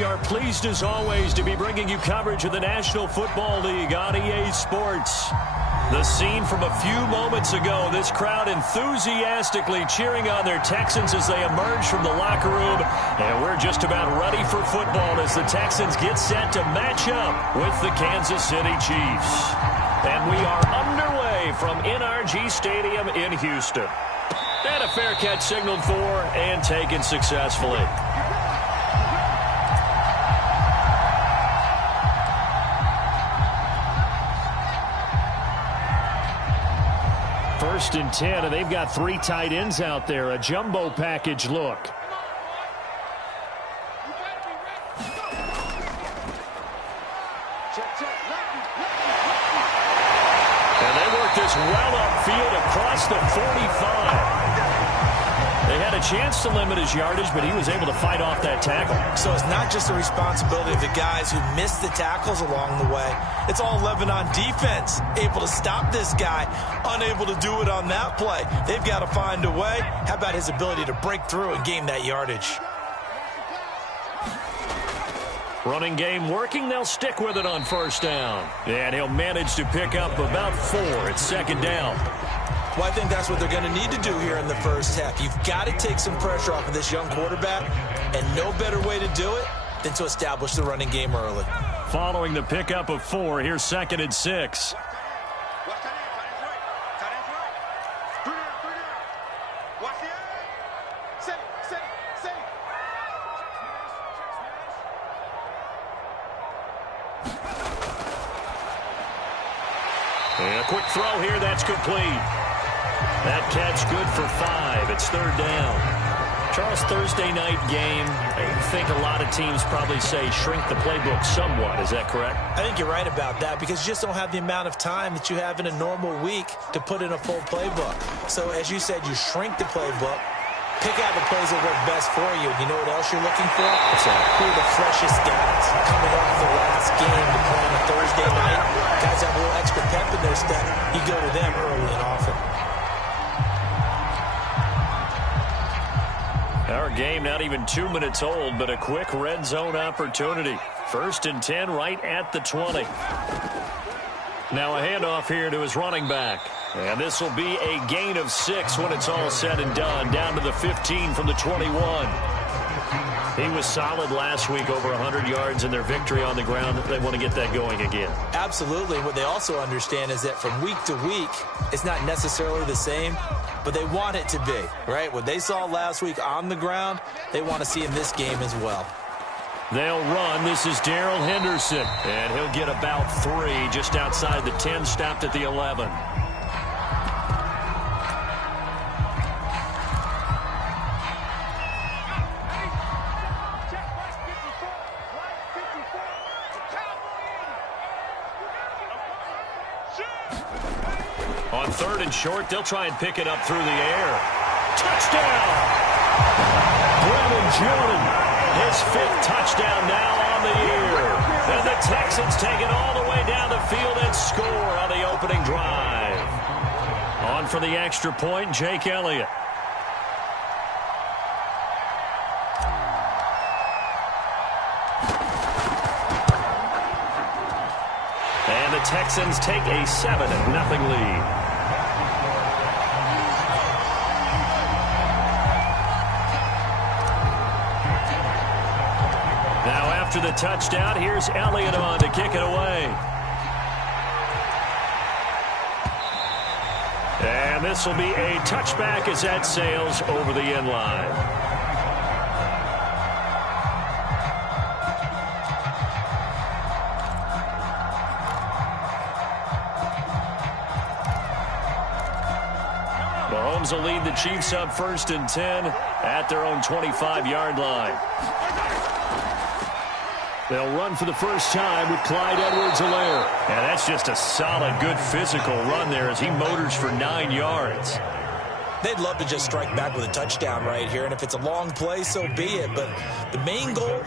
we are pleased as always to be bringing you coverage of the National Football League on EA Sports. The scene from a few moments ago, this crowd enthusiastically cheering on their Texans as they emerge from the locker room. And we're just about ready for football as the Texans get set to match up with the Kansas City Chiefs. And we are underway from NRG Stadium in Houston. And a fair catch signaled for and taken successfully. First and 10, and they've got 3 tight ends out there. A jumbo package look. And they work this well upfield across the 45. They had a chance to limit his yardage, but he was able to fight off that tackle. So it's not just the responsibility of the guys who missed the tackles along the way. It's all 11 on defense, able to stop this guy, unable to do it on that play. They've got to find a way. How about his ability to break through and gain that yardage? Running game working. They'll stick with it on first down. And he'll manage to pick up about 4. It's second down. Well, I think that's what they're going to need to do here in the first half. You've got to take some pressure off of this young quarterback, and no better way to do it than to establish the running game early. Following the pickup of 4, here's second and 6. And a quick throw here, that's complete. That catch good for 5. It's third down. Charles, Thursday night game, I think a lot of teams probably say shrink the playbook somewhat. Is that correct? I think you're right about that because you just don't have the amount of time that you have in a normal week to put in a full playbook. So as you said, you shrink the playbook, pick out the plays that work best for you. You know what else you're looking for? What's that? Who are the freshest guys coming off the last game to play on a Thursday night? Guys have a little extra pep in their step. You go to them early and often. Our game not even 2 minutes old, but a quick red zone opportunity. First and 10 right at the 20. Now a handoff here to his running back. And this will be a gain of 6 when it's all said and done. Down to the 15 from the 21. He was solid last week, over 100 yards in their victory on the ground. They want to get that going again. Absolutely. What they also understand is that from week to week, it's not necessarily the same, but they want it to be, right? What they saw last week on the ground, they want to see in this game as well. They'll run. This is Darrell Henderson, and he'll get about 3 just outside the 10, stopped at the 11. On third and short, they'll try and pick it up through the air. Touchdown! Brennan Jordan, his 5th touchdown now on the year. And the Texans take it all the way down the field and score on the opening drive. On for the extra point, Jake Elliott. And the Texans take a 7-0 lead. After the touchdown, here's Elliott on to kick it away. And this will be a touchback as that sails over the end line. Mahomes will lead the Chiefs up first and 10 at their own 25-yard line. They'll run for the first time with Clyde Edwards-Helaire. And that's just a solid, good physical run there as he motors for 9 yards. They'd love to just strike back with a touchdown right here, and if it's a long play, so be it. But the main goal,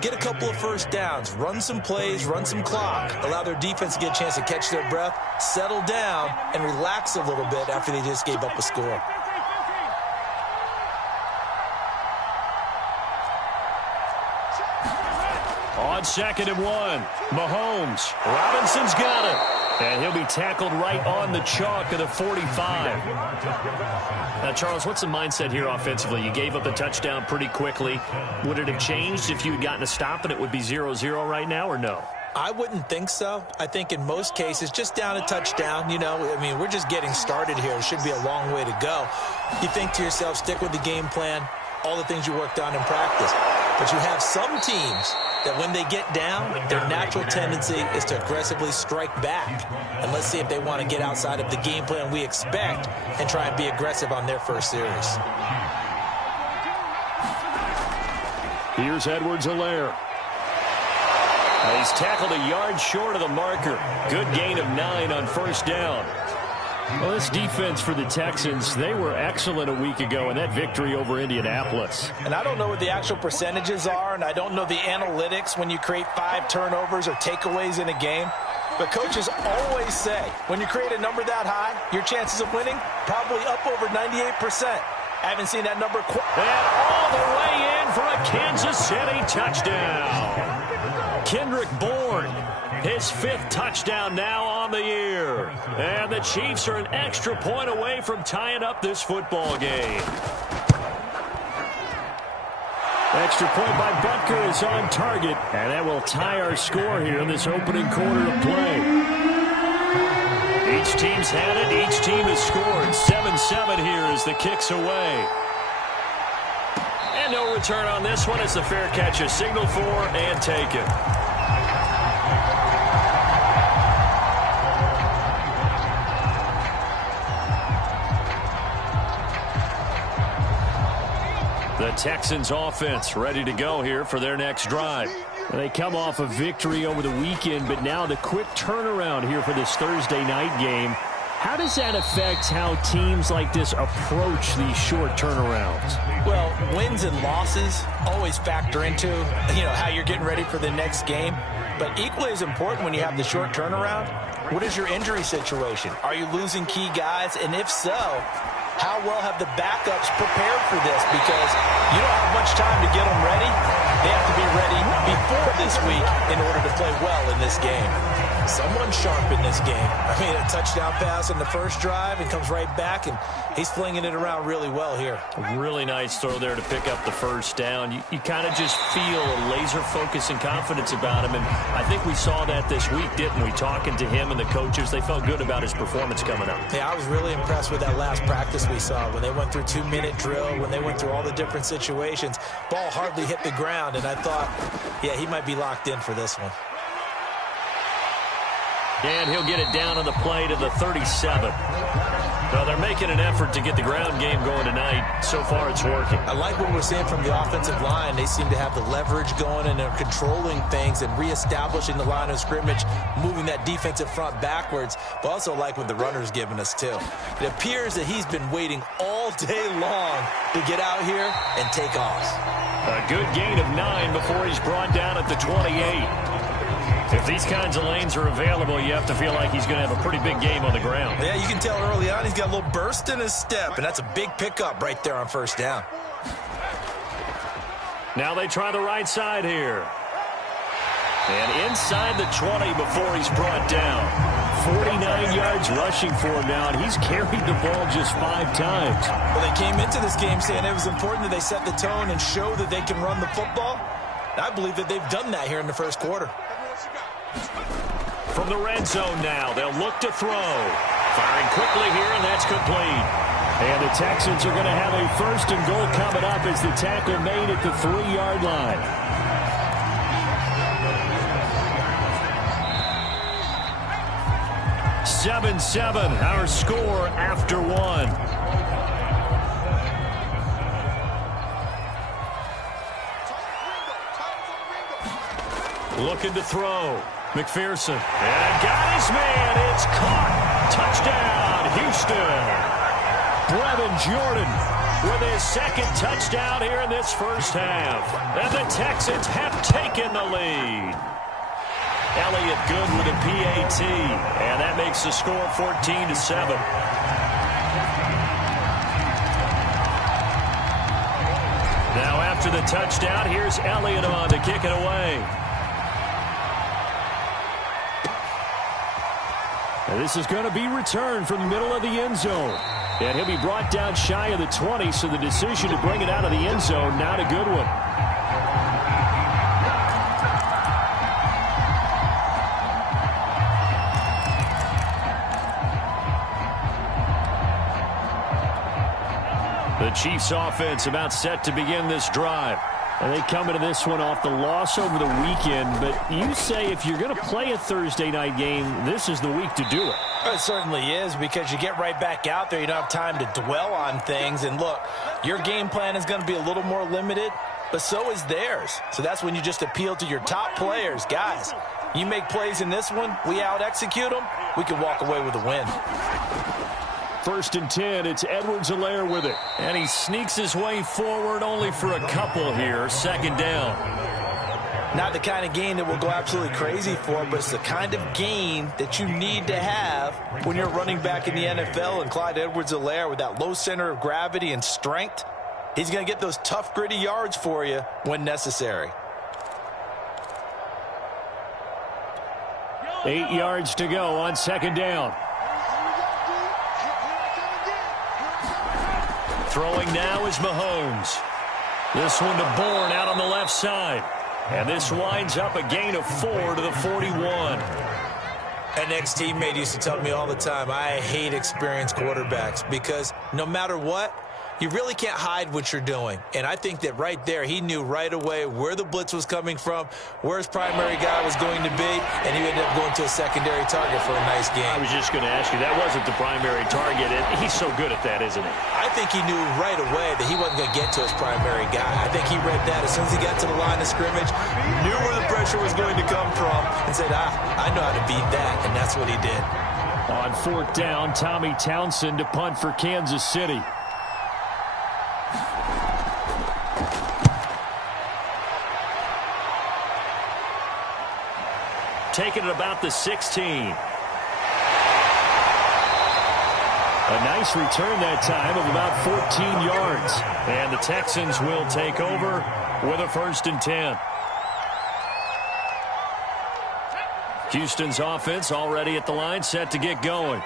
get a couple of first downs, run some plays, run some clock, allow their defense to get a chance to catch their breath, settle down, and relax a little bit after they just gave up a score. On 2nd and 1, Mahomes. Robinson's got it. And he'll be tackled right on the chalk of the 45. Now, Charles, what's the mindset here offensively? You gave up the touchdown pretty quickly. Would it have changed if you had gotten a stop and it would be 0-0 right now, or no? I wouldn't think so. I think in most cases, just down a touchdown, you know, I mean, we're just getting started here. It should be a long way to go. You think to yourself, stick with the game plan, all the things you worked on in practice. But you have some teams that when they get down, their natural tendency is to aggressively strike back. And let's see if they want to get outside of the game plan we expect and try and be aggressive on their first series. Here's Edwards-Helaire. He's tackled a yard short of the marker. Good gain of 9 on first down. Well, this defense for the Texans, they were excellent a week ago in that victory over Indianapolis. And I don't know what the actual percentages are, and I don't know the analytics when you create 5 turnovers or takeaways in a game. But coaches always say, when you create a number that high, your chances of winning probably up over 98%. I haven't seen that number quite. And all the way in for a Kansas City touchdown. Kendrick Bourne, his 5th touchdown now on the year. And the Chiefs are an extra point away from tying up this football game. Extra point by Butker is on target, and that will tie our score here in this opening quarter of play. Each team's had it. Each team has scored. 7-7 here as the kick's away. And no return on this one as the fair catch is signaled for and taken. The Texans offense ready to go here for their next drive. They come off a victory over the weekend, but now the quick turnaround here for this Thursday night game. How does that affect how teams like this approach these short turnarounds? Well, wins and losses always factor into, how you're getting ready for the next game. But equally as important when you have the short turnaround, what is your injury situation? Are you losing key guys? And if so, how well have the backups prepared for this? Because you don't have much time to get them ready. They have to be ready before this week in order to play well in this game. Someone sharp in this game. I mean, a touchdown pass on the first drive and comes right back, and he's flinging it around really well here. A really nice throw there to pick up the first down. You kind of just feel a laser focus and confidence about him, and I think we saw that this week, didn't we? Talking to him and the coaches, they felt good about his performance coming up. Yeah, I was really impressed with that last practice we saw when they went through 2-minute drill, when they went through all the different situations. Ball hardly hit the ground, and I thought, yeah, he might be locked in for this one. And he'll get it down on the play to the 37. Well, they're making an effort to get the ground game going tonight. So far, it's working. I like what we're seeing from the offensive line. They seem to have the leverage going, and they're controlling things and reestablishing the line of scrimmage, moving that defensive front backwards. But also like what the runner's giving us, too. It appears that he's been waiting all day long to get out here and take off. A good gain of 9 before he's brought down at the 28. If these kinds of lanes are available, you have to feel like he's going to have a pretty big game on the ground. Yeah, you can tell early on he's got a little burst in his step, and that's a big pickup right there on first down. Now they try the right side here. And inside the 20 before he's brought down. 49 yards rushing for him now, and he's carried the ball just 5 times. Well, they came into this game saying it was important that they set the tone and show that they can run the football. I believe that they've done that here in the first quarter. From the red zone now, they'll look to throw. Firing quickly here, and that's complete. And the Texans are going to have a 1st and goal coming up as the tackle made at the 3-yard line. (7-7), our score after 1. Looking to throw. McPherson. And got his man. It's caught. Touchdown, Houston. Brevin Jordan with his 2nd touchdown here in this first half. And the Texans have taken the lead. Elliott good with a PAT. And that makes the score 14-7. Now after the touchdown, here's Elliott on to kick it away. And this is going to be returned from the middle of the end zone. And he'll be brought down shy of the 20, so the decision to bring it out of the end zone, not a good one. The Chiefs offense about set to begin this drive. And they come into this one off the loss over the weekend, but you say if you're going to play a Thursday night game, this is the week to do it. It certainly is, because you get right back out there. You don't have time to dwell on things. And look, your game plan is going to be a little more limited, but so is theirs. So that's when you just appeal to your top players. Guys, you make plays in this one, we out-execute them, we can walk away with a win. 1st and 10, it's Edwards-Helaire with it. And he sneaks his way forward only for a couple here. 2nd down. Not the kind of gain that we'll go absolutely crazy for, but it's the kind of gain that you need to have when you're running back in the NFL. And Clyde Edwards-Helaire, with that low center of gravity and strength, he's going to get those tough, gritty yards for you when necessary. 8 yards to go on 2nd down. Throwing now is Mahomes. This one to Bourne out on the left side. And this winds up a gain of 4 to the 41. An ex-teammate used to tell me all the time, I hate experienced quarterbacks, because no matter what, you really can't hide what you're doing. And I think that right there, he knew right away where the blitz was coming from, where his primary guy was going to be, and he ended up going to a secondary target for a nice game. I was just going to ask you, that wasn't the primary target, and he's so good at that, isn't he? I think he knew right away that he wasn't going to get to his primary guy. I think he read that as soon as he got to the line of scrimmage, knew where the pressure was going to come from, and said, I know how to beat that, and that's what he did. On 4th down, Tommy Townsend to punt for Kansas City. Taking it about the 16. A nice return that time of about 14 yards. And the Texans will take over with a 1st and 10. Houston's offense already at the line, set to get going.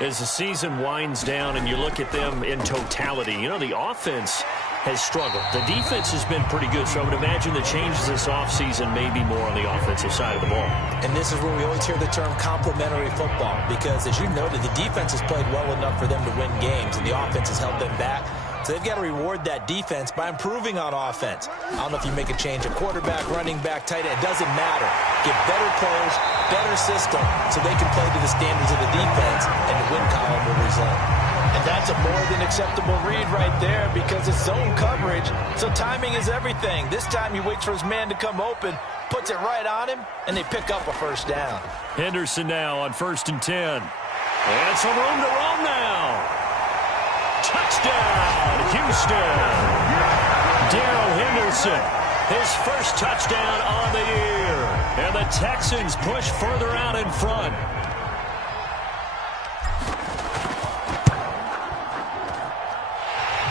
As the season winds down and you look at them in totality, you know, the offense has struggled. The defense has been pretty good, so I would imagine the changes this offseason may be more on the offensive side of the ball. And this is where we always hear the term complementary football, because as you noted, the defense has played well enough for them to win games, and the offense has held them back. So they've got to reward that defense by improving on offense. I don't know if you make a change at quarterback, running back, tight end. It doesn't matter. Get better players, better system, so they can play to the standards of the defense, and the win column will result. And that's a more than acceptable read right there, because it's zone coverage, so timing is everything. This time he waits for his man to come open, puts it right on him, and they pick up a 1st down. Henderson now on 1st and 10. And some room to roam now. Touchdown, Houston. Darrell Henderson, his 1st touchdown on the year. And the Texans push further out in front.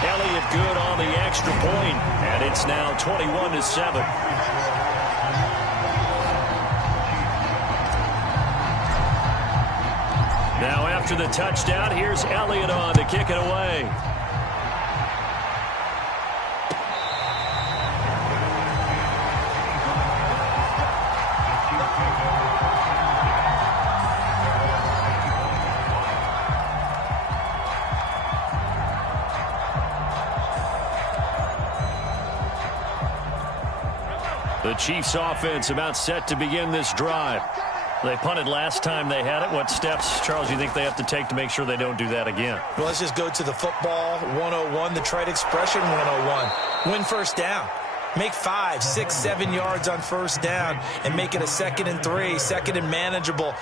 Elliott good on the extra point, and it's now 21-7. Now after the touchdown, here's Elliott on to kick it away. The Chiefs offense about set to begin this drive. They punted last time they had it. What steps, Charles, do you think they have to take to make sure they don't do that again? Well, let's just go to the football 101, the trade expression 101. Win 1st down. Make 5, 6, 7 yards on 1st down and make it a 2nd and 3, 2nd and manageable.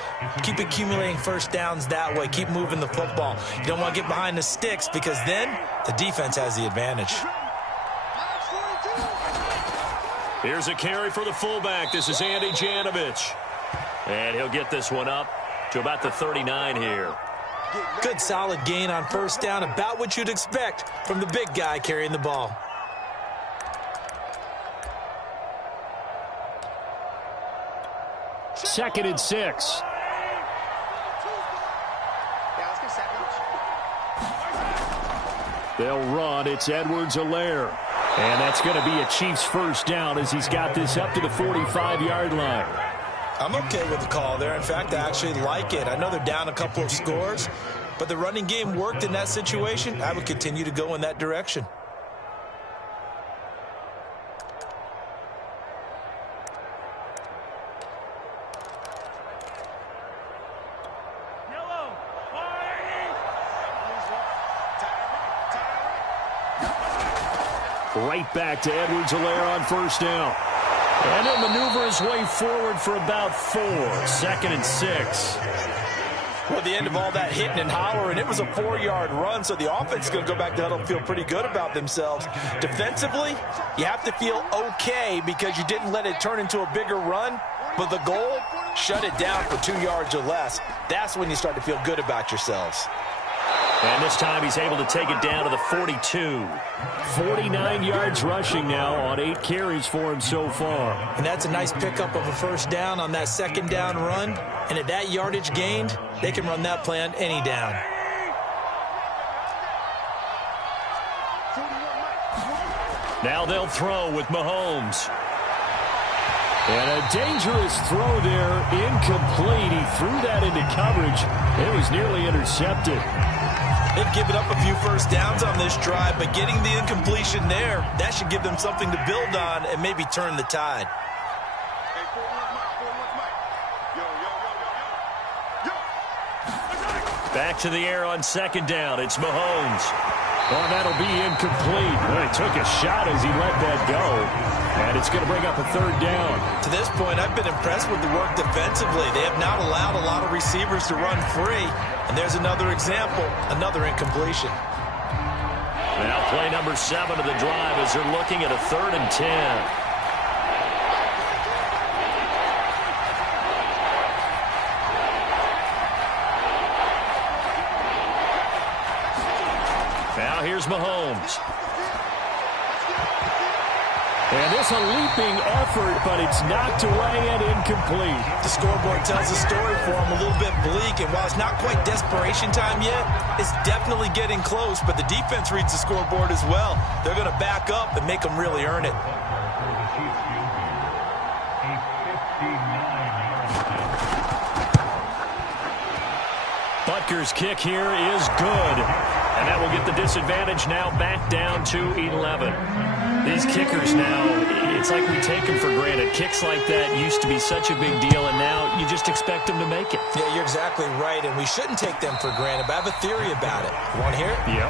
Keep accumulating 1st downs that way. Keep moving the football. You don't want to get behind the sticks, because then the defense has the advantage. Here's a carry for the fullback. This is Andy Janovich. And he'll get this one up to about the 39 here. Good solid gain on 1st down, about what you'd expect from the big guy carrying the ball. Second and 6. They'll run. It's Edwards-Helaire. And that's going to be a Chiefs first down as he's got this up to the 45-yard line. I'm okay with the call there. In fact, I actually like it. I know they're down a couple of scores, but the running game worked in that situation. I would continue to go in that direction. Right back to Edwards-Helaire on first down. And he'll maneuver his way forward for about 4. 2nd and 6. Well, the end of all that hitting and hollering, it was a 4-yard run, so the offense is going to go back to huddle and feel pretty good about themselves. Defensively, you have to feel okay because you didn't let it turn into a bigger run, but the goal, shut it down for 2 yards or less. That's when you start to feel good about yourselves. And this time he's able to take it down to the 42. 49 yards rushing now on 8 carries for him so far. And that's a nice pickup of a first down on that 2nd down run. And at that yardage gained, they can run that play on any down. Now they'll throw with Mahomes. And a dangerous throw there, incomplete. He threw that into coverage. It was nearly intercepted. They've given up a few first downs on this drive, but getting the incompletion there, that should give them something to build on and maybe turn the tide. Back to the air on 2nd down. It's Mahomes. Oh, that'll be incomplete. Well, he took a shot as he let that go. And it's going to bring up a 3rd down. To this point, I've been impressed with the work defensively. They have not allowed a lot of receivers to run free. And there's another example, another incompletion. Now play number 7 of the drive as they're looking at a 3rd and 10. Now here's Mahomes. And this a leaping effort, but it's knocked away and incomplete. The scoreboard tells a story for him, a little bit bleak, and while it's not quite desperation time yet, it's definitely getting close, but the defense reads the scoreboard as well. They're going to back up and make them really earn it. Butker's kick here is good. And that will get the disadvantage now back down to 11. These kickers now, it's like we take them for granted. Kicks like that used to be such a big deal, and now you just expect them to make it. Yeah, you're exactly right, and we shouldn't take them for granted, but I have a theory about it. You want to hear it? Yeah.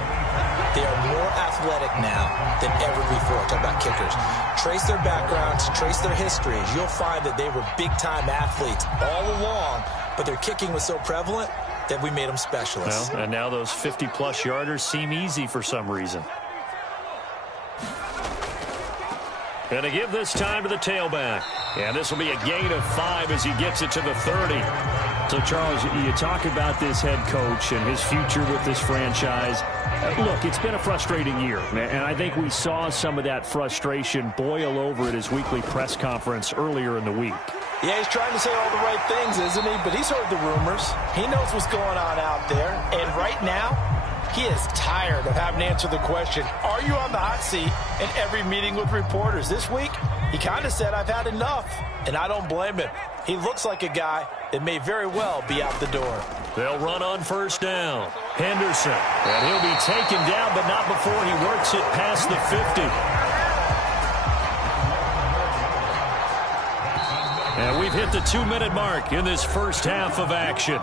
They are more athletic now than ever before. Talk about kickers. Trace their backgrounds, trace their histories. You'll find that they were big-time athletes all along, but their kicking was so prevalent that we made them specialists. Well, and now those 50-plus yarders seem easy for some reason. And to give this time to the tailback. And this will be a gain of 5 as he gets it to the 30. So, Charles, you talk about this head coach and his future with this franchise. Look, it's been a frustrating year, and I think we saw some of that frustration boil over at his weekly press conference earlier in the week. Yeah, he's trying to say all the right things, isn't he? But he's heard the rumors. He knows what's going on out there. And right now, he is tired of having to answer the question, are you on the hot seat in every meeting with reporters? This week, he kind of said, I've had enough. And I don't blame him. He looks like a guy that may very well be out the door. They'll run on first down. Henderson. And he'll be taken down, but not before he works it past the 50. And we've hit the 2-minute mark in this first half of action.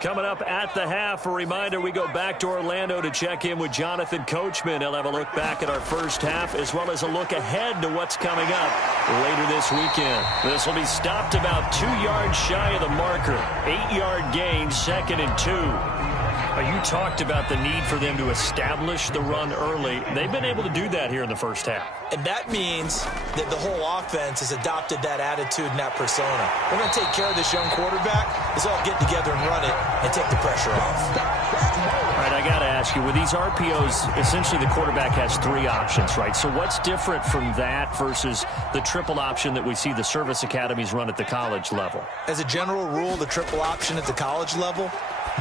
Coming up at the half, a reminder, we go back to Orlando to check in with Jonathan Coachman. He'll have a look back at our first half as well as a look ahead to what's coming up later this weekend. This will be stopped about 2 yards shy of the marker. 8-yard gain, 2nd and 2. You talked about the need for them to establish the run early. They've been able to do that here in the first half. And that means that the whole offense has adopted that attitude and that persona. We're going to take care of this young quarterback. Let's all get together and run it and take the pressure off. All right, I got to ask you, with these RPOs, essentially the quarterback has 3 options, right? So what's different from that versus the triple option that we see the service academies run at the college level? As a general rule, the triple option at the college level,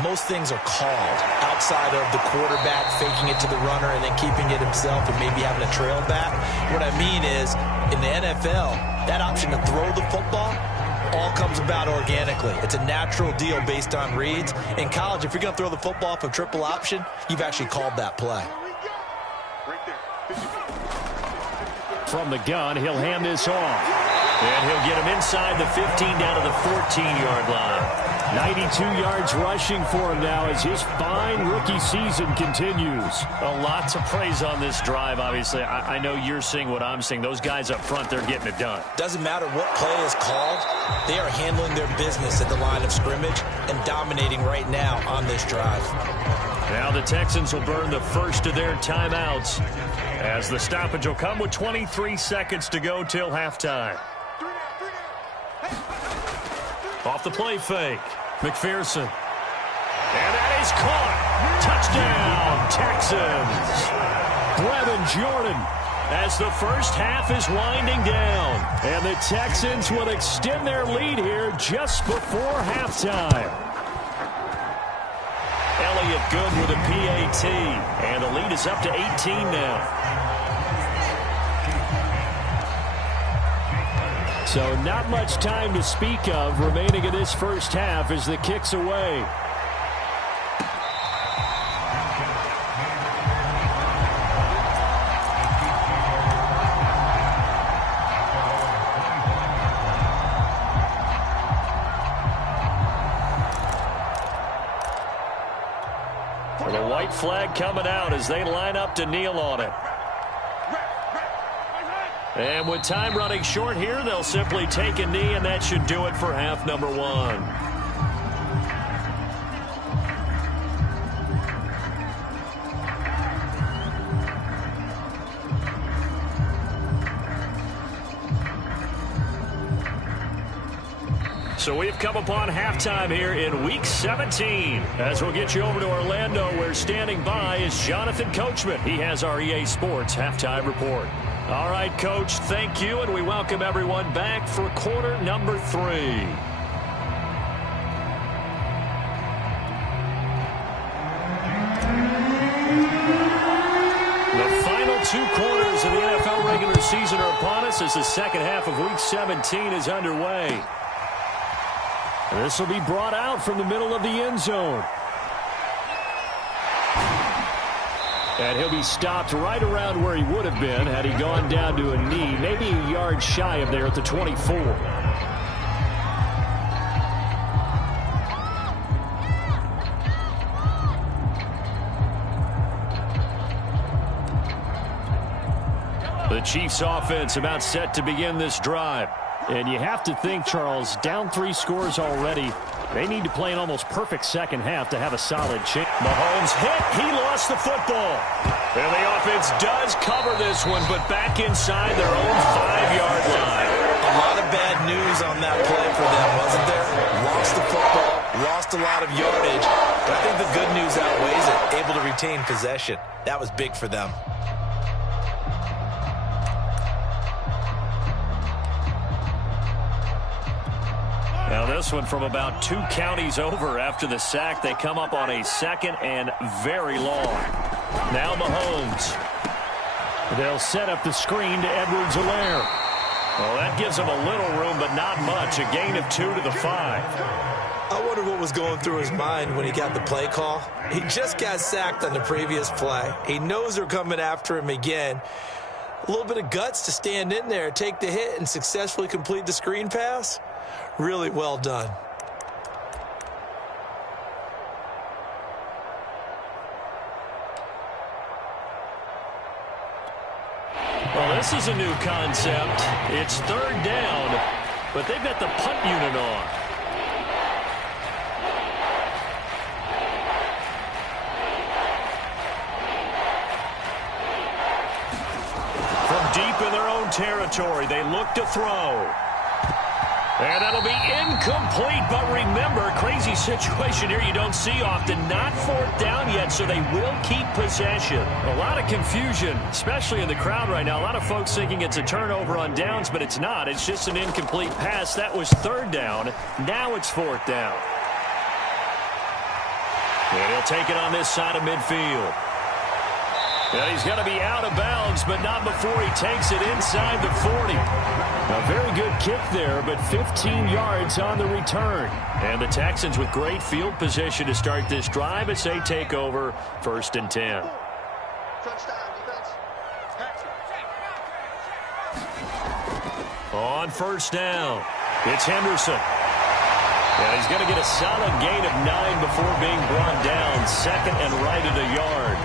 most things are called outside of the quarterback faking it to the runner and then keeping it himself and maybe having a trail back. What I mean is, in the NFL, that option to throw the football all comes about organically. It's a natural deal based on reads. In college, if you're going to throw the football off a triple option, you've actually called that play. From the gun, he'll hand this off. And he'll get him inside the 15 down to the 14-yard line. 92 yards rushing for him now as his fine rookie season continues. A lot to praise on this drive, obviously. I know you're seeing what I'm seeing. Those guys up front, they're getting it done. Doesn't matter what play is called. They are handling their business at the line of scrimmage and dominating right now on this drive. Now the Texans will burn the first of their timeouts as the stoppage will come with 23 seconds to go till halftime. Off the play fake. McPherson. And that is caught. Touchdown, Texans. Brevin Jordan as the first half is winding down. And the Texans will extend their lead here just before halftime. Elliott good with a PAT. And the lead is up to 18 now. So not much time to speak of remaining in this first half as the kick's away. Well, the white flag coming out as they line up to kneel on it. And with time running short here, they'll simply take a knee, and that should do it for half number 1. So we've come upon halftime here in Week 17. As we'll get you over to Orlando, where standing by is Jonathan Coachman. He has our EA Sports Halftime Report. All right, Coach, thank you, and we welcome everyone back for quarter number 3. The final 2 quarters of the NFL regular season are upon us as the second half of Week 17 is underway. This will be brought out from the middle of the end zone. And he'll be stopped right around where he would have been had he gone down to a knee, maybe a yard shy of there at the 24. The Chiefs offense about set to begin this drive. And you have to think, Charles, down 3 scores already. They need to play an almost perfect second half to have a solid chance. Mahomes hit. He lost the football. And the offense does cover this one, but back inside their own 5-yard line. A lot of bad news on that play for them, wasn't there? Lost the football, lost a lot of yardage. But I think the good news outweighs it. Able to retain possession. That was big for them. Now this one from about 2 counties over after the sack. They come up on a 2nd and very long. Now Mahomes. They'll set up the screen to Edwards-Helaire. Well, that gives them a little room, but not much. A gain of 2 to the 5. I wonder what was going through his mind when he got the play call. He just got sacked on the previous play. He knows they're coming after him again. A little bit of guts to stand in there, take the hit, and successfully complete the screen pass. Really well done. Well, this is a new concept. It's 3rd down, but they've got the punt unit on. From deep in their own territory, they look to throw. And that'll be incomplete, but remember, crazy situation here you don't see often. Not fourth down yet, so they will keep possession. A lot of confusion, especially in the crowd right now. A lot of folks thinking it's a turnover on downs, but it's not. It's just an incomplete pass. That was third down. Now it's fourth down. And he'll take it on this side of midfield. And he's going to be out of bounds, but not before he takes it inside the 40. A very good kick there, but 15 yards on the return. And the Texans with great field position to start this drive as they take over 1st and 10. On 1st down, it's Henderson. And he's going to get a solid gain of 9 before being brought down. 2nd and right at a yard.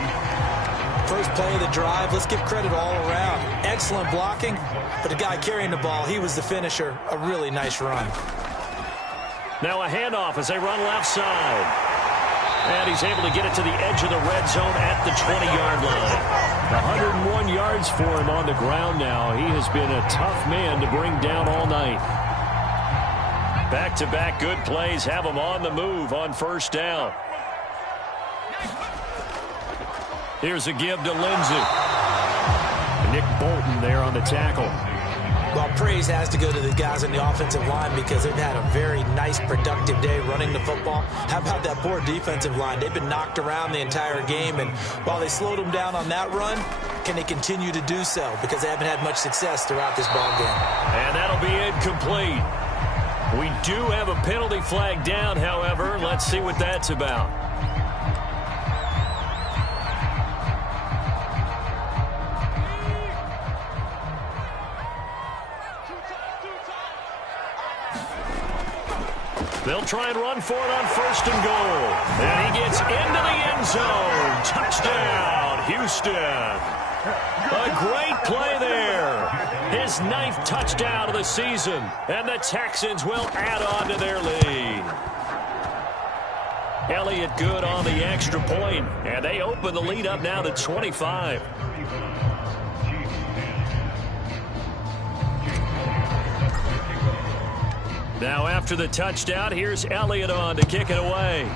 First play of the drive, let's give credit all around. Excellent blocking, but the guy carrying the ball, he was the finisher. A really nice run. Now a handoff as they run left side. And he's able to get it to the edge of the red zone at the 20-yard line. 101 yards for him on the ground now. He has been a tough man to bring down all night. Back-to-back good plays have him on the move on 1st down. Here's a give to Lindsey. Nick Bolton there on the tackle. Well, praise has to go to the guys on the offensive line because they've had a very nice, productive day running the football. How about that poor defensive line? They've been knocked around the entire game, and while they slowed them down on that run, can they continue to do so? Because they haven't had much success throughout this ball game. And that'll be incomplete. We do have a penalty flag down, however. Let's see what that's about. They'll try and run for it on 1st and goal. And he gets into the end zone. Touchdown, Houston. A great play there. His 9th touchdown of the season. And the Texans will add on to their lead. Elliott good on the extra point. And they open the lead up now to 25. Now after the touchdown, here's Elliott on to kick it away.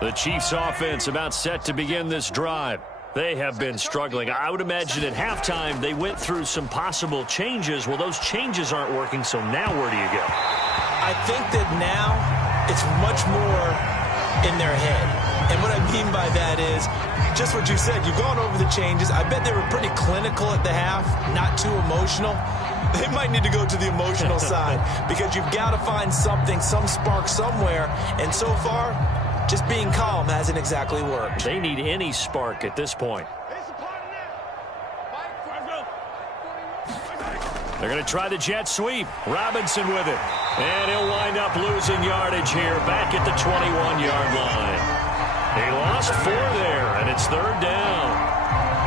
The Chiefs offense about set to begin this drive. They have been struggling. I would imagine at halftime they went through some possible changes. Well, those changes aren't working, so now where do you go? I think that now it's much more in their head. And what I mean by that is just what you said. You've gone over the changes. I bet they were pretty clinical at the half, not too emotional. They might need to go to the emotional side because you've got to find something, some spark somewhere. And so far, just being calm hasn't exactly worked. They need any spark at this point. They're going to try the jet sweep. Robinson with it. And he'll wind up losing yardage here back at the 21-yard line. He lost 4 there, and it's 3rd down.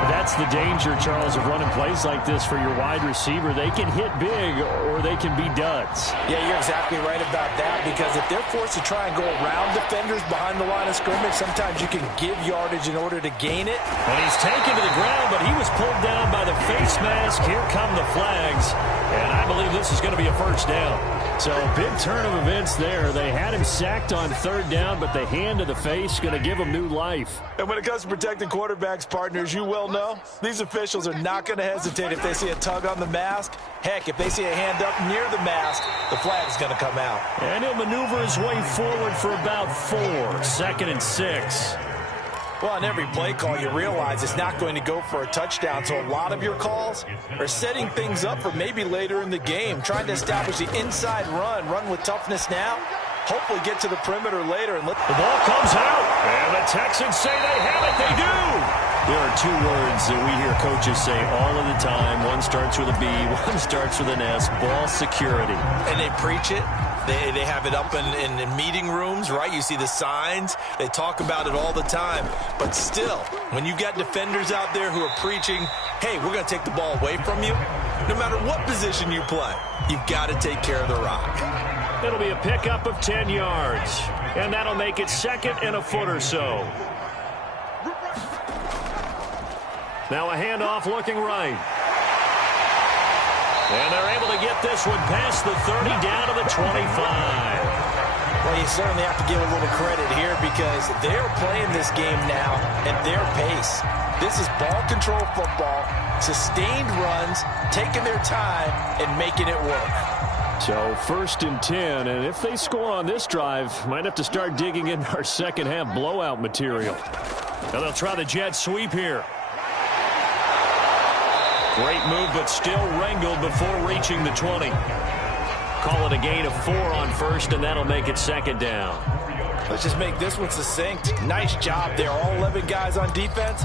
That's the danger, Charles, of running plays like this for your wide receiver. They can hit big or they can be duds. Yeah, you're exactly right about that because if they're forced to try and go around defenders behind the line of scrimmage, sometimes you can give yardage in order to gain it. And he's taken to the ground, but he was pulled down by the face mask. Here come the flags, and I believe this is going to be a 1st down. So big turn of events there. They had him sacked on 3rd down, but the hand to the face going to give him new life. And when it comes to protecting quarterbacks, partners, you well know, these officials are not going to hesitate if they see a tug on the mask. Heck, if they see a hand up near the mask, the flag's going to come out. And he'll maneuver his way forward for about 4. 2nd and 6. Well, on every play call, you realize it's not going to go for a touchdown, so a lot of your calls are setting things up for maybe later in the game, trying to establish the inside run with toughness now, hopefully get to the perimeter later. And the ball comes out, and the Texans say they have it. They do. There are 2 words that we hear coaches say all of the time. One starts with a B, one starts with an S, ball security. And they preach it. They have it up in meeting rooms, right? You see the signs. They talk about it all the time. But still, when you got defenders out there who are preaching, hey, we're going to take the ball away from you, no matter what position you play, you've got to take care of the rock. It'll be a pickup of 10 yards, and that'll make it second and a foot or so. Now a handoff looking right. And they're able to get this one past the 30 down to the 25. Well, you certainly have to give a little credit here because they're playing this game now at their pace. This is ball control football, sustained runs, taking their time and making it work. So 1st and 10, and if they score on this drive, might have to start digging in our second half blowout material. Now they'll try the jet sweep here. Great move, but still wrangled before reaching the 20. Call it a gain of 4 on 1st, and that'll make it second down. Let's just make this one succinct. Nice job there. All 11 guys on defense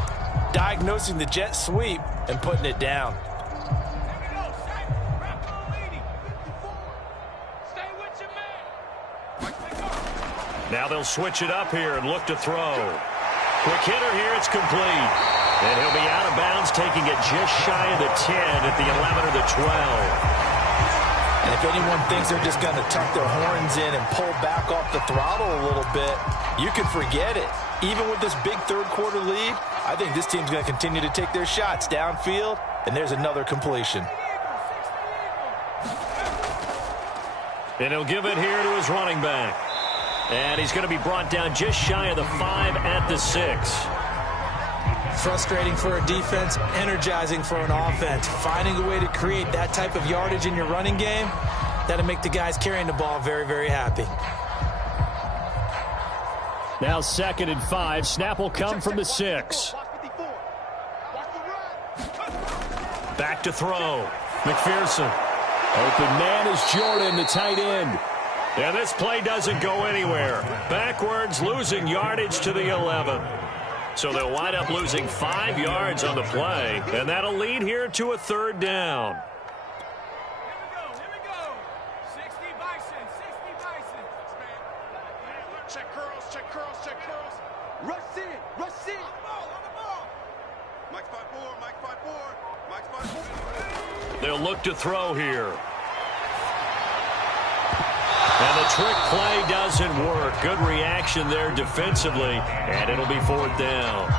diagnosing the jet sweep and putting it down. Now they'll switch it up here and look to throw. Quick hitter here, it's complete. And he'll be out of bounds, taking it just shy of the 10 at the 11 or the 12. And if anyone thinks they're just going to tuck their horns in and pull back off the throttle a little bit, you can forget it. Even with this big third-quarter lead, I think this team's going to continue to take their shots downfield, and there's another completion. And he'll give it here to his running back. And he's going to be brought down just shy of the 5 at the 6. Frustrating for a defense, energizing for an offense. Finding a way to create that type of yardage in your running game, that'll make the guys carrying the ball very, very happy. Now 2nd and 5. Snap will come from the 6. Back to throw. McPherson. Open man is Jordan, the tight end. And this play doesn't go anywhere. Backwards, losing yardage to the 11. So they'll wind up losing 5 yards on the play, and that'll lead here to a 3rd down. Here we go. 60 Bison, 60 Bison. Check curls, check curls, check curls. Rush in, rush in. On the ball. Mike 5-4, Mike 5-4, Mike 5-4. They'll look to throw here. And the trick play doesn't work. Good reaction there defensively, and it'll be 4th down.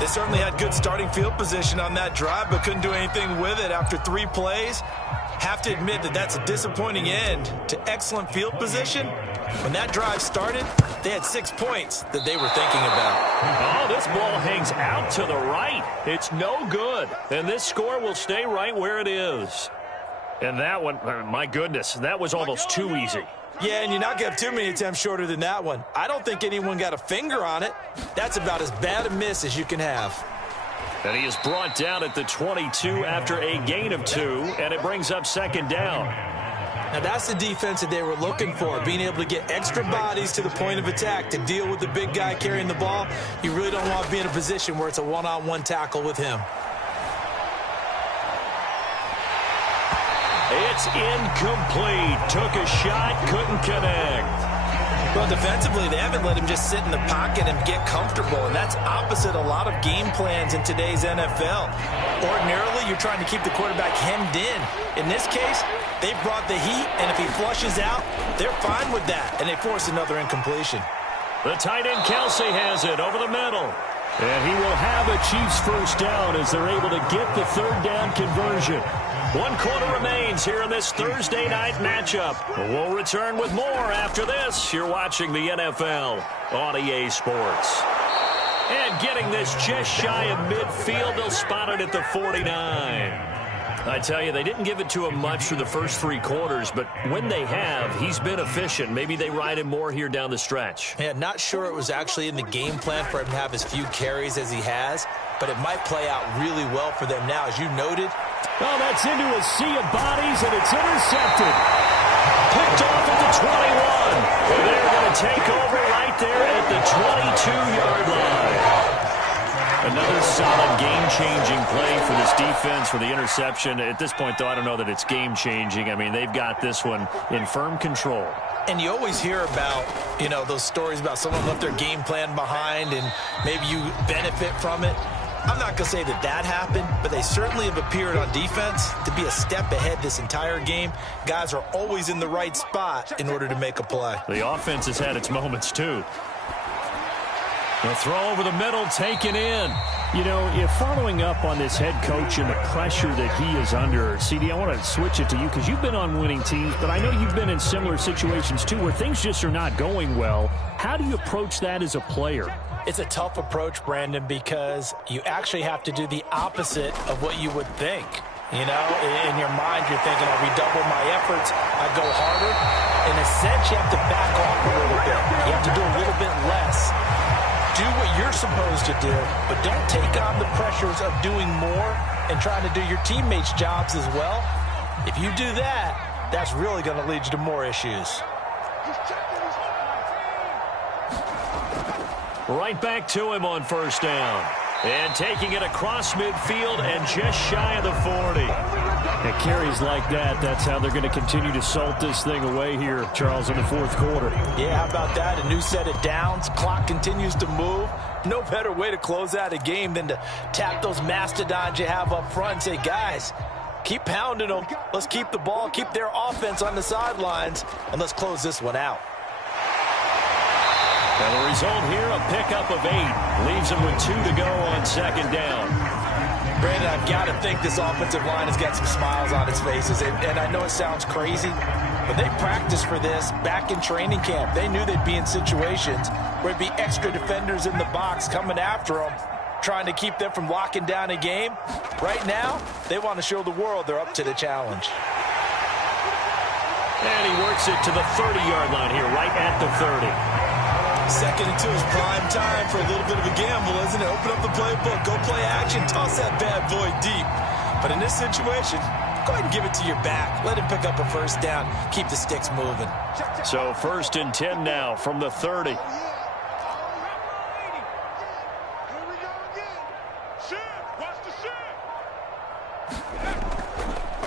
They certainly had good starting field position on that drive, but couldn't do anything with it after 3 plays. Have to admit that that's a disappointing end to excellent field position. When that drive started, they had 6 points that they were thinking about. Oh, this ball hangs out to the right. It's no good, and this score will stay right where it is. And that one, my goodness, that was almost too easy. Yeah, and you're not going to have too many attempts shorter than that one. I don't think anyone got a finger on it. That's about as bad a miss as you can have. And he is brought down at the 22 after a gain of 2, and it brings up 2nd down. Now, that's the defense that they were looking for, being able to get extra bodies to the point of attack to deal with the big guy carrying the ball. You really don't want to be in a position where it's a one-on-one tackle with him. It's incomplete. Took a shot, couldn't connect. Well, defensively, they haven't let him just sit in the pocket and get comfortable, and that's opposite a lot of game plans in today's NFL. Ordinarily, you're trying to keep the quarterback hemmed in. In this case, they brought the heat, and if he flushes out, they're fine with that, and they force another incompletion. The tight end, Kelsey, has it over the middle. And he will have a Chiefs 1st down as they're able to get the 3rd down conversion. 1 quarter remains here in this Thursday night matchup. We'll return with more after this. You're watching the NFL on EA Sports. And getting this just shy of midfield, they'll spot it at the 49. I tell you, they didn't give it to him much for the first 3 quarters, but when they have, he's been efficient. Maybe they ride him more here down the stretch. Yeah, not sure it was actually in the game plan for him to have as few carries as he has, but it might play out really well for them now. As you noted, oh, that's into a sea of bodies, and it's intercepted. Picked off at the 21. And they're going to take over right there at the 22-yard line. Another solid game-changing play for this defense for the interception. At this point, though, I don't know that it's game-changing. I mean, they've got this one in firm control. And you always hear about, you know, those stories about someone left their game plan behind and maybe you benefit from it. I'm not going to say that that happened, but they certainly have appeared on defense to be a step ahead this entire game. Guys are always in the right spot in order to make a play. The offense has had its moments, too. The throw over the middle, taken in. You know, if following up on this head coach and the pressure that he is under, CD, I want to switch it to you because you've been on winning teams, but I know you've been in similar situations, too, where things just are not going well. How do you approach that as a player? It's a tough approach, Brandon, because you actually have to do the opposite of what you would think. You know, in your mind, you're thinking, I redouble my efforts, I go harder. In a sense, you have to back off a little bit. You have to do a little bit less. Do what you're supposed to do, but don't take on the pressures of doing more and trying to do your teammates' jobs as well. If you do that, that's really going to lead you to more issues. Right back to him on first down. And taking it across midfield and just shy of the 40. At carries like that, that's how they're going to continue to salt this thing away here, Charles, in the fourth quarter. Yeah, how about that? A new set of downs. Clock continues to move. No better way to close out a game than to tap those mastodons you have up front and say, guys, keep pounding them. Let's keep the ball, keep their offense on the sidelines, and let's close this one out. And the result here, a pickup of 8. Leaves them with 2 to go on second down. Brandon, I've got to think this offensive line has got some smiles on its faces. And I know it sounds crazy, but they practiced for this back in training camp. They knew they'd be in situations where there'd be extra defenders in the box coming after them, trying to keep them from locking down a game. Right now, they want to show the world they're up to the challenge. And he works it to the 30-yard line here, right at the 30. Second and 2 is prime time for a little bit of a gamble, isn't it? Open up the playbook, go play action, toss that bad boy deep. But in this situation, go ahead and give it to your back. Let him pick up a first down. Keep the sticks moving. So 1st and 10 now from the 30.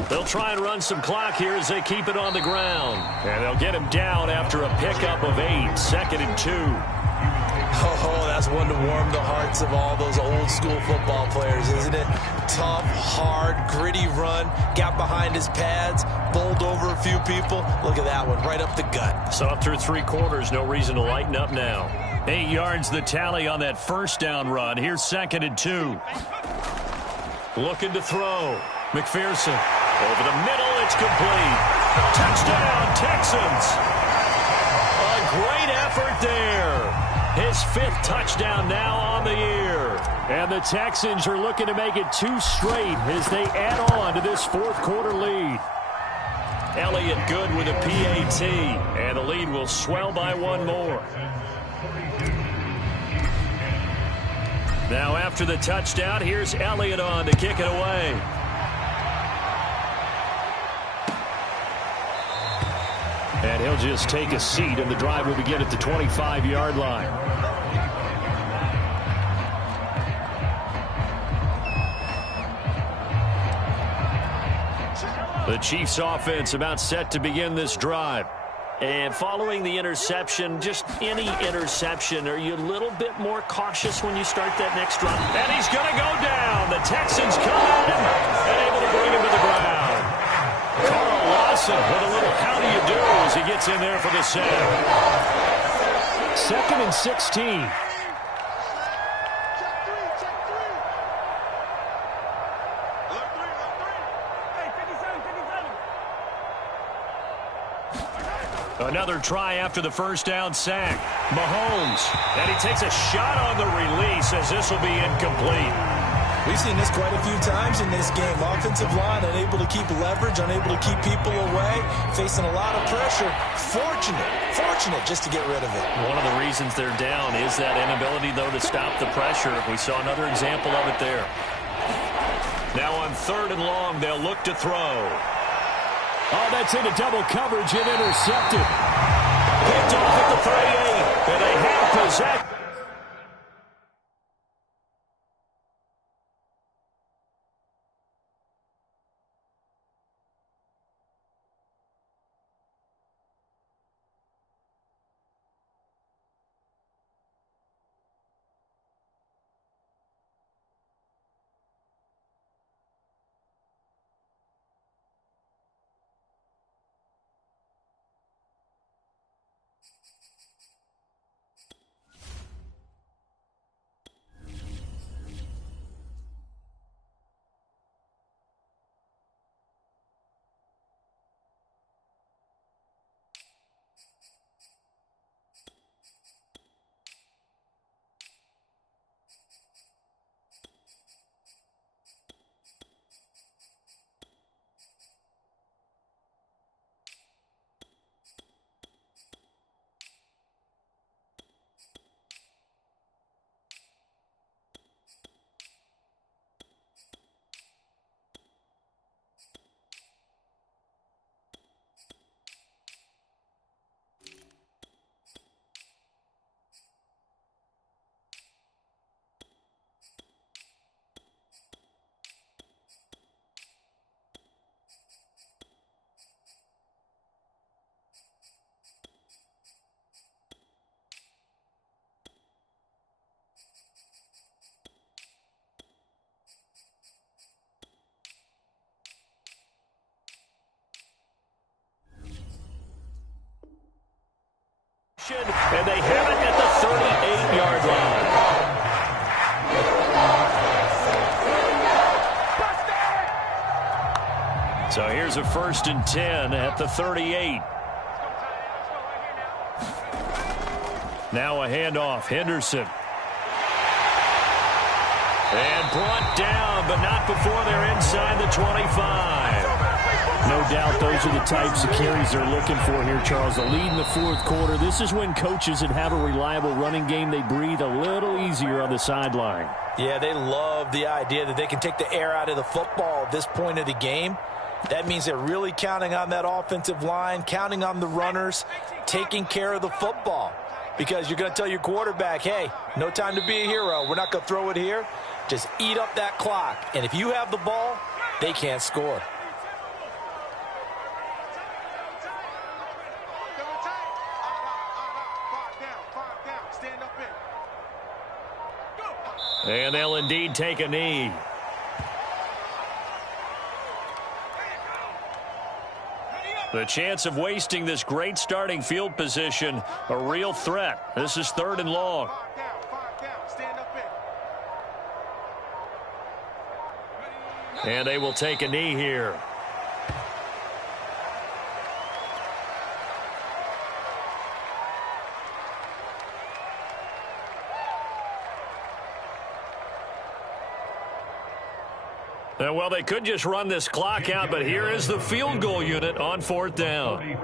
They'll try and run some clock here as they keep it on the ground. And they'll get him down after a pickup of 8. 2nd and 2. Oh, that's one to warm the hearts of all those old school football players, isn't it? Tough, hard, gritty run. Got behind his pads, bowled over a few people. Look at that one, right up the gut. So up through 3 quarters, no reason to lighten up now. 8 yards the tally on that first down run. Here's 2nd and 2. Looking to throw. McPherson. Over the middle, it's complete. Touchdown, Texans. A great effort there. His 5th touchdown now on the year. And the Texans are looking to make it 2 straight as they add on to this fourth quarter lead. Elliott good with a PAT. And the lead will swell by 1 more. Now after the touchdown, here's Elliott on to kick it away. And he'll just take a seat, and the drive will begin at the 25-yard line. The Chiefs offense about set to begin this drive. And following the interception, just any interception, are you a little bit more cautious when you start that next drive? And he's going to go down. The Texans come in and able to bring him to the ground. Carl Lawson with a little how do you do as he gets in there for the sack. 2nd and 16. Another try after the first down sack. Mahomes, and he takes a shot on the release as this will be incomplete. We've seen this quite a few times in this game. Offensive line unable to keep leverage, unable to keep people away, facing a lot of pressure. Fortunate just to get rid of it. One of the reasons they're down is that inability, though, to stop the pressure. We saw another example of it there. Now on 3rd and long, they'll look to throw. Oh, that's into double coverage and intercepted. Picked off at the 38, and they have possession. And they have it at the 38-yard line. So here's a 1st and 10 at the 38. Now a handoff. Henderson. And brought down, but not before they're inside the 25. No doubt those are the types of carries they're looking for here, Charles. The lead in the 4th quarter. This is when coaches that have a reliable running game, they breathe a little easier on the sideline. Yeah, they love the idea that they can take the air out of the football at this point of the game. That means they're really counting on that offensive line, counting on the runners, taking care of the football. Because you're going to tell your quarterback, hey, no time to be a hero. We're not going to throw it here. Just eat up that clock. And if you have the ball, they can't score. And they'll indeed take a knee. The chance of wasting this great starting field position, a real threat. This is 3rd and long. And they will take a knee here. Well, they could just run this clock out, but here is the field goal unit on 4th down.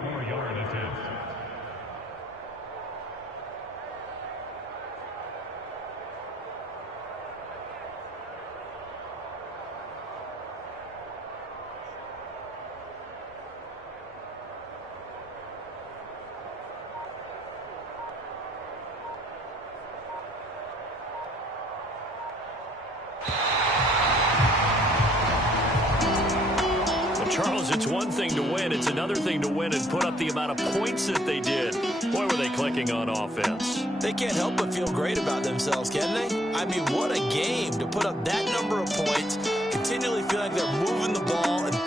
Charles, it's one thing to win. It's another thing to win and put up the amount of points that they did. Boy, were they clicking on offense. They can't help but feel great about themselves, can they? I mean, what a game to put up that number of points, continually feel like they're moving the ball and